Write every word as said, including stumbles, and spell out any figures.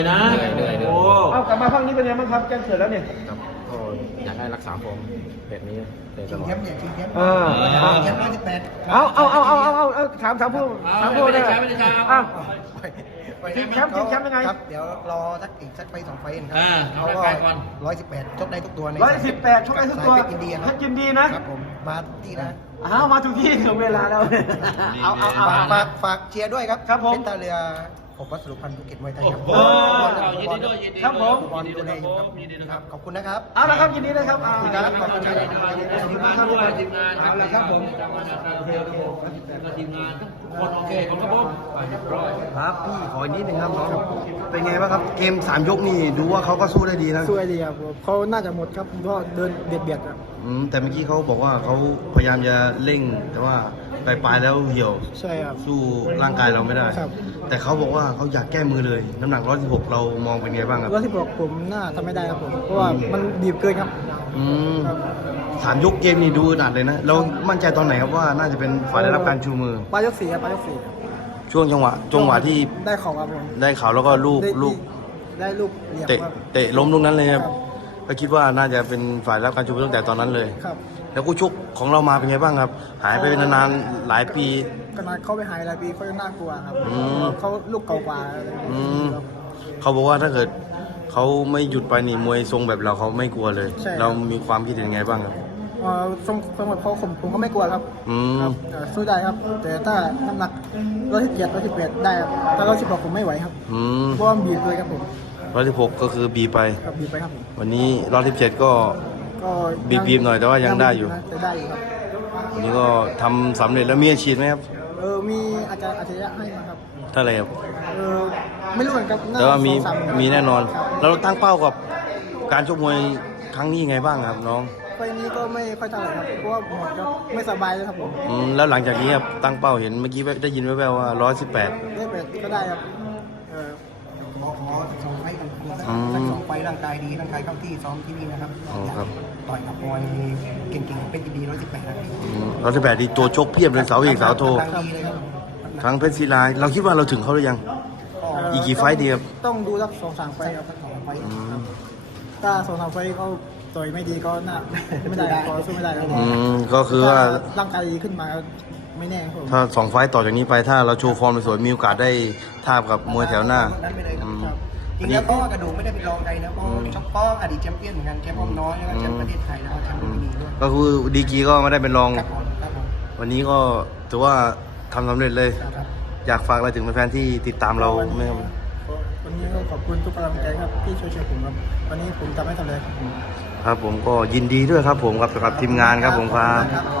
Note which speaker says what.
Speaker 1: นะ
Speaker 2: เหนื่อยเหนื่อย
Speaker 1: โอ้
Speaker 3: เอากลับมาครั้งนี้เป็นไงบ้างครับแจ้งเกิดแล้วเนี่ย
Speaker 2: ครับก็อยากให้รักษาฟอร์มแบบนี้เลยต
Speaker 4: ชิง
Speaker 2: ลอด
Speaker 4: แชมป์เนี่ยชิงแชมป์
Speaker 3: อ่า
Speaker 4: แชมป์ร้อยสิบแปด
Speaker 3: เอาเอาเอาเอาเอาเอาถามถามผู้ถามผู้
Speaker 1: ไม่
Speaker 3: ได้
Speaker 1: ได้
Speaker 3: ไหม
Speaker 1: ใช้ไม่ได้ใช้
Speaker 3: อ่ะ
Speaker 4: ไป
Speaker 3: ชิงแชมป์ชิงแชมป์ยังไง
Speaker 4: ครับเดี๋ยวรอสักอีกสักไฟสองไฟครั
Speaker 1: อ่า
Speaker 4: เขา
Speaker 1: เอา
Speaker 4: ก็
Speaker 1: ไปก่อน
Speaker 4: ร้อยสิบแปดชกได้ทุกตัวใน
Speaker 3: ร้อยสิบแปดชกได้ทุกตัว
Speaker 4: สายเพชรอินเดีย
Speaker 3: เพ
Speaker 4: นะ
Speaker 3: ชรยินดีนะครับ
Speaker 4: ผมมาที่นะ
Speaker 3: อ้าวมาถูกที่ถึงเวลาแล้วเอาเอาเอา
Speaker 4: ฝาก
Speaker 3: เอา
Speaker 4: ฝากฝากเชียร์ด้วยครับ
Speaker 3: ครับผม
Speaker 4: เพชรตาเรือผมวัสดุพันธ์ภูเก็ตมวยไทยครับ
Speaker 1: โอ้โห
Speaker 4: บอล
Speaker 1: ยินดีด้วยยินดี
Speaker 3: ครับผม
Speaker 4: บอล
Speaker 1: ยิน
Speaker 4: ดู
Speaker 1: ดี
Speaker 4: แล
Speaker 1: ด้วย
Speaker 4: อยู่ครับ
Speaker 1: ยินดีด้วย
Speaker 4: ค
Speaker 1: ค
Speaker 4: รั
Speaker 1: รั
Speaker 4: บบ ขอบคุณนะครับ
Speaker 3: เอาละครับยินดีเลยครับอ่า
Speaker 4: ขอบคุณครับขอบคุณครับ
Speaker 1: ทีมงานทุกคนทีมงาน
Speaker 3: เอาละครับผม
Speaker 1: ทีมงานทุกคนโอเคขอบคุณครับผมเรียบร้อย
Speaker 5: ครับพี่ขออีกนิดนึงครับน้องเป็นไงบ้างครับเกมสามยกนี่ดูว่าเขาก็สู้ได้ดีนะ
Speaker 6: สู้ไอเดียครับเขาน่าจะหมดครับเพราะเดินเบียดเบียดครับ
Speaker 5: อืมแต่เมื่อกี้เขาบอกว่าเขาพยายามจะเร่ง แต่ว่าปลายปลายๆแล้วเหี่ยว
Speaker 6: ใช่ครับ
Speaker 5: สู้ร่างกายเราไม่ได้
Speaker 6: ครับ
Speaker 5: แต่เขาบอกว่าเขาอยากแก้มือเลย น้ำหนักร้อยสิบหกเรามองเป็นไงบ้างครับ
Speaker 6: ร้อยสิบหกผมน่าทำไม่ได้ครับผมเพราะว่ามันบีบเกินครับ
Speaker 5: อืม
Speaker 6: ครับ
Speaker 5: สามยกเกมนี่ดูหนักเลยนะ เรามั่นใจตอนไหนครับว่าน่าจะเป็นฝ่ายได้รับการชูมือ
Speaker 6: ปลายยกสี่ครับปลายยกสี่
Speaker 5: ช่วงจังหวะจังหวะที่
Speaker 6: ได้เข่าครับผม
Speaker 5: ได้ข่าวแล้วก็ลูก
Speaker 6: ได้
Speaker 5: ลูก
Speaker 6: ได้ลูกเหลี่ยม
Speaker 5: เตะ
Speaker 6: ครับ
Speaker 5: เตะล้มลูกนั้นเลยครับ
Speaker 6: ครับ
Speaker 5: ก็คิดว่าน่าจะเป็นฝ่ายรับการชูมือตั้งแต่ตอนนั้นเลย
Speaker 6: ครับ
Speaker 5: แล้วคู่ชกของเรามาเป็นไงบ้างครับ หายไปนานๆหลายปี
Speaker 6: ขนาดเขาไปหายหลายปีเขายังน่ากลัวครับ
Speaker 5: อืม
Speaker 6: เขาลูกเก่ากว่าอะไรอย่าง
Speaker 5: อื
Speaker 6: เงี้
Speaker 5: ม
Speaker 6: ยครับ
Speaker 5: เขาบอกว่าถ้าเกิดเขาไม่หยุดไปนี่มวยทรงแบบเราเขาไม่กลัวเลย
Speaker 6: ใช่ครับ
Speaker 5: เรามีความคิดเห็นยังไงบ้างครับ
Speaker 6: เอ่อทรงทรงแบบเขาผมผมก็ไม่กลัวครับ
Speaker 5: อืม
Speaker 6: ครับเอ่อสู้ได้ครับ แต่ถ้าน้ำหนักร้อยสิบเจ็ดร้อยสิบแปดได้ครับถ้าร้อยสิบหกผมไม่ไหวครับ
Speaker 5: อืม
Speaker 6: เพราะว่าบีบเลยครับผม
Speaker 5: ร้อยสิบหกก็คือบีไป
Speaker 6: ครับบีบไปครับผม
Speaker 5: วันนี้ร้อยสิบเจ็ดก็
Speaker 6: ก็
Speaker 5: บีบๆหน่อยแต่ว่ายังได้อยู่
Speaker 6: แต่ได้อยู่ครับ
Speaker 5: วันนี้ก็ทำสำเร็จแล้วมีอาชีพไหมครับ
Speaker 6: เออมีอาจารย์อาจารย์ให้มาครับ
Speaker 5: เท่าไหร่ครับ
Speaker 6: เออไม่รู้เหมือนกันน่
Speaker 5: แต่ว่ามี
Speaker 6: สองส
Speaker 5: มีแน่นอน
Speaker 6: ครับ
Speaker 5: แล้วเราตั้งเป้ากับการชกมวยครั้งนี้ยังไงบ้างครับน้อง
Speaker 6: ไฟล์นี้ก็ไม่ค่อยเท่าไหร่ครับเพราะว่าหมดครับไม่สบายเลยครับผม
Speaker 5: อืมแล้วหลังจากนี้ครับตั้งเป้าเห็นเมื่อกี้ได้ยินแว่วๆว่าร้อยสิบแปด
Speaker 6: ได้เป็ดก็ได้ครับเออ
Speaker 4: ขอขอสองไฟกันนะ
Speaker 5: อืม
Speaker 4: สักสองไฟร่างกายดีร่างกายเข้าที่ซ้อมที่นี่นะครับ
Speaker 5: อ๋อครับ
Speaker 4: ต่อยกับมวยเก่งๆเป็นดีร้อยสิบแปดนะครับ
Speaker 5: ร้อยสิบแปดดีตัวชกเพียบเลยเสาเอกเสาโท
Speaker 4: กำลังดีเลยครับ
Speaker 5: ทั้งเพชรศิลาเราคิดว่าเราถึงเขาหรือยัง อีกกี่ไฟต์ดีครับ
Speaker 6: ต้องดูสักสองสามไฟล์ครับ
Speaker 4: สองไฟ
Speaker 5: อืม
Speaker 6: ถ้าสองสามไฟล์เขาต่อยไม่ดีก็น่าไม่ได้ครับพอสู้ไม่ได้ครับผม
Speaker 5: อืมก็คือว่า
Speaker 6: ถ้ร่างกายดีขึ้นมาไม่แน่ครับผม
Speaker 5: ถ้าสองไฟต์ต่อจากนี้ไปถ้าเราโชว์ฟอร์มสวยมีโอกาสได้ทาบกับมวยแถวหน้า
Speaker 4: นั้นไปเลยค
Speaker 5: อื
Speaker 4: รับ
Speaker 5: ม
Speaker 4: จริงแล้วก็กระดูกไม่ได้เป็นรองใครนะเพราะชกป้ออดีตแชมเปี้ยนเหมือนกันแชมป์อ้อมน้อยแล้วก็แชมป์ประเทศไทยแล้วก็แชมป์ลุมพินีด้วย
Speaker 5: ก็คือดีกรีก็ไม่ได้เป็นรอง
Speaker 4: ครับผมครับผม
Speaker 5: วันนี้ก็ถือว่าทำสำเร็จเลย
Speaker 4: ครับ
Speaker 5: อยากฝากอะไรถึงแฟนๆที่ติดตามเราไหมครับ
Speaker 6: วันนี้ก็ขอบคุณทุกกำลังใจครับที่ช่วยเชียร์ผมครับวันนี้ผมทำให้สำเร็จครับผม
Speaker 5: ครับผมก็ยินดีด้วยครับผมกับกับทีมงานครับผมครับ
Speaker 4: ครับ